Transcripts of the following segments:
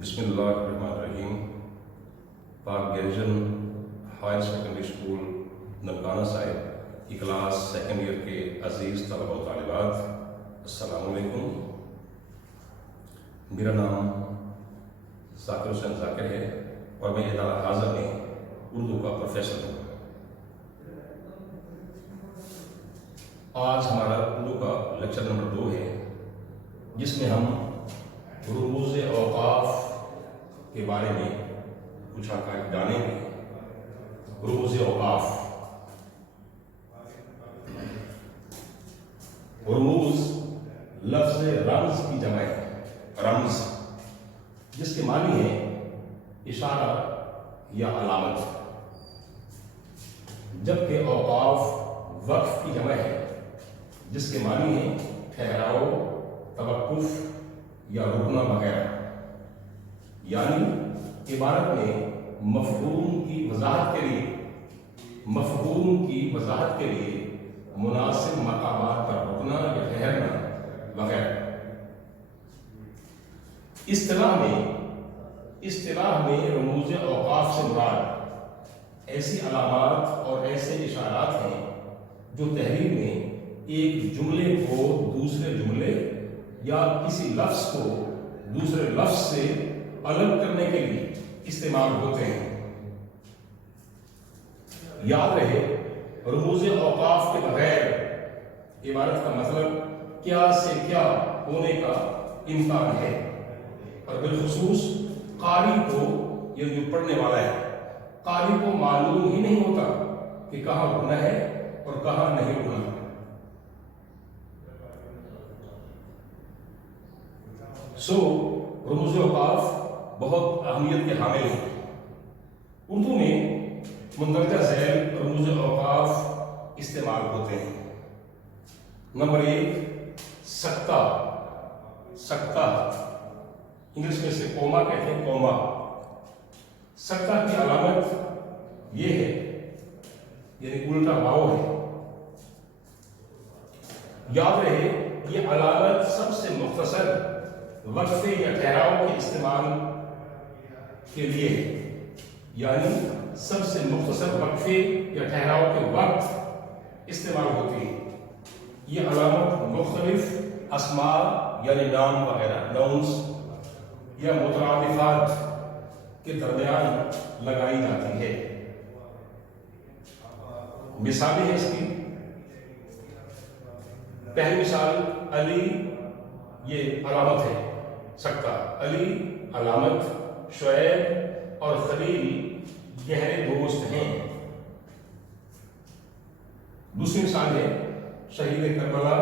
بسم اللہ الرحمن الرحیم. پاک Girijan higher secondary school Nankana صاحب کی کلاس سیکنڈ ایئر کے عزیز طلبہ و طالبات، السلام علیکم. میرا نام ذاکر حسین ذاکر ہے اور میں ادارہ حاضر میں اردو کا پروفیسر ہوں. آج ہمارا اردو کا لیکچر نمبر 2 ہے، جس میں ہم رموز اوقاف کے بارے میں کچھ حقائق جانیں گے. رموز اوقاف، رموز لفظ رمز کی جمع ہے. رمز جس کے معنی ہے اشارہ یا علامت، جبکہ اوقاف وقف کی جمع ہے جس کے معنی ہے ٹھہراؤ، توقف یا رکنا وغیرہ. یعنی عبارت میں مفہوم کی وضاحت کے لیے مناسب مقامات پر رکنا یا ٹھہرنا وغیرہ. اصطلاح میں رموز اوقاف سے مراد ایسی علامات اور ایسے اشارات ہیں جو تحریر میں ایک جملے کو دوسرے جملے یا کسی لفظ کو دوسرے لفظ سے الگ کرنے کے لیے استعمال ہوتے ہیں. یاد رہے، رموز اوقاف کے بغیر عبارت کا مطلب کیا سے کیا ہونے کا امکان ہے، اور بالخصوص قاری کو، یہ جو پڑھنے والا ہے، قاری کو معلوم ہی نہیں ہوتا کہ کہاں رکنا ہے اور کہاں نہیں رکنا. رموز اوقاف بہت اہمیت کے حامل ہیں. اردو میں مندرجہ ذیل رموز اوقاف استعمال ہوتے ہیں. نمبر 1، سکتہ. انگلش میں سے کوما کہتے ہیں، کوما. سکتہ کی علامت یہ ہے، یعنی الٹا واو ہے. یاد رہے، یہ علامت سب سے مختصر وقفے یا ٹھہراؤ کے استعمال کے لیے ہے. یعنی سب سے مختصر وقفے یا ٹھہراؤ کے وقت استعمال ہوتی ہے. یہ علامت مختلف اسماء یعنی نام وغیرہ، ناؤنس یا مترادفات کے درمیان لگائی جاتی ہے. مثالیں ہیں اس کی. پہلی مثال علی، یہ علامت ہے سکتہ. علی علامت. شعیب اور خلیل گہرے دوست ہیں. دوسری مثال ہے شہید کربلا،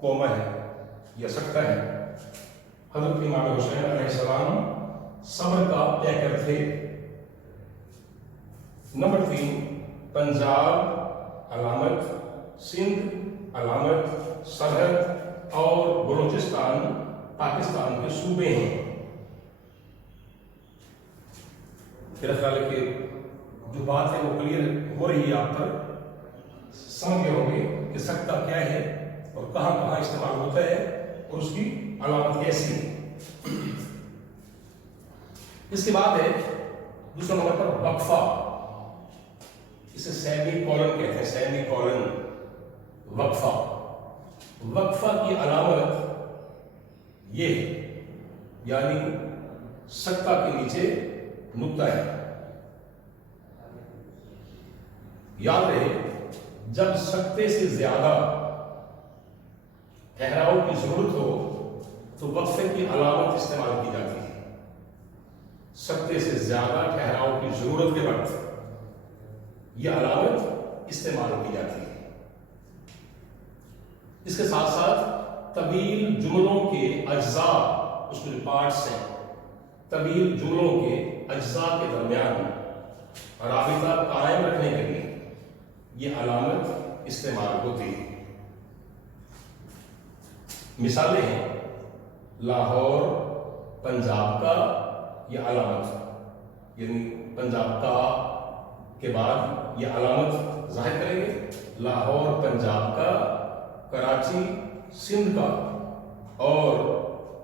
کوما ہے یا سکتہ ہے. حضرت امام حسین علیہ السلام صبر کا پیکر تھے. نمبر 3، پنجاب علامت. سندھ علامت. سرحد اور بلوچستان پاکستان کے صوبے ہیں. میرا خیال ہے کہ جو بات ہے وہ کلیئر ہو رہی ہے، آپ پر سمجھ گئے ہوں گے کہ سکتہ کیا ہے اور کہاں کہاں استعمال ہوتا ہے اور اس کی علامت کیسی ہے. اس کے بعد ہے دوسرا نمبر پر وقفہ. اسے سیمی کولن کہتے ہیں، سیمی کولن. وقفہ کی علامت یہ ہے، یعنی سکتہ کے نیچے نقطہ ہے. یاد رہے، جب سکتے سے زیادہ ٹھہراؤ کی ضرورت ہو تو وقفے کی علامت استعمال کی جاتی ہے. سکتے سے زیادہ ٹھہراؤ کی ضرورت کے وقت یہ علامت استعمال کی جاتی ہے. اس کے ساتھ ساتھ طویل جملوں کے اجزاء، اس کے جو پارٹس ہیں، طویل جملوں کے اجزاء کے درمیان رابطہ قائم رکھنے کے لیے یہ علامت استعمال ہوتی ہے. مثالیں ہیں لاہور پنجاب کا، یہ علامت، یعنی پنجاب کا کے بعد یہ علامت ظاہر کریں گے. لاہور پنجاب کا، کراچی سندھ کا، اور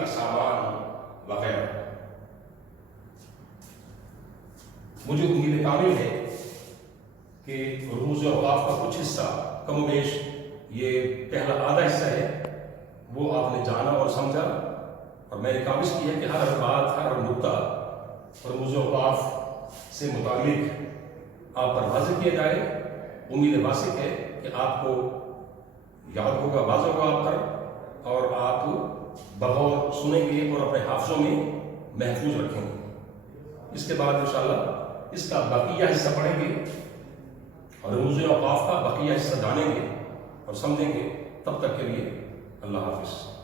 کا سامان وغیرہ۔ مجھے امید کامل ہے کہ رموز اوقاف کا کچھ حصہ کم و بیش، یہ پہلا آدھا حصہ ہے، وہ آپ نے جانا اور سمجھا، اور میں نے کوشش کی ہے کہ ہر بات، ہر نقطہ رموز اوقاف سے متعلق آپ پر واضح کیا جائے۔ امید واثق ہے کہ آپ کو یاد ہوگا، واضح ہوگا آپ پر، اور آپ بغور سنیں گے اور اپنے حافظوں میں محفوظ رکھیں گے۔ اس کے بعد انشاءاللہ اس کا بقیہ حصہ پڑھیں گے اور رموز اوقاف کا بقیہ حصہ جانیں گے اور سمجھیں گے۔ تب تک کے لیے اللہ حافظ۔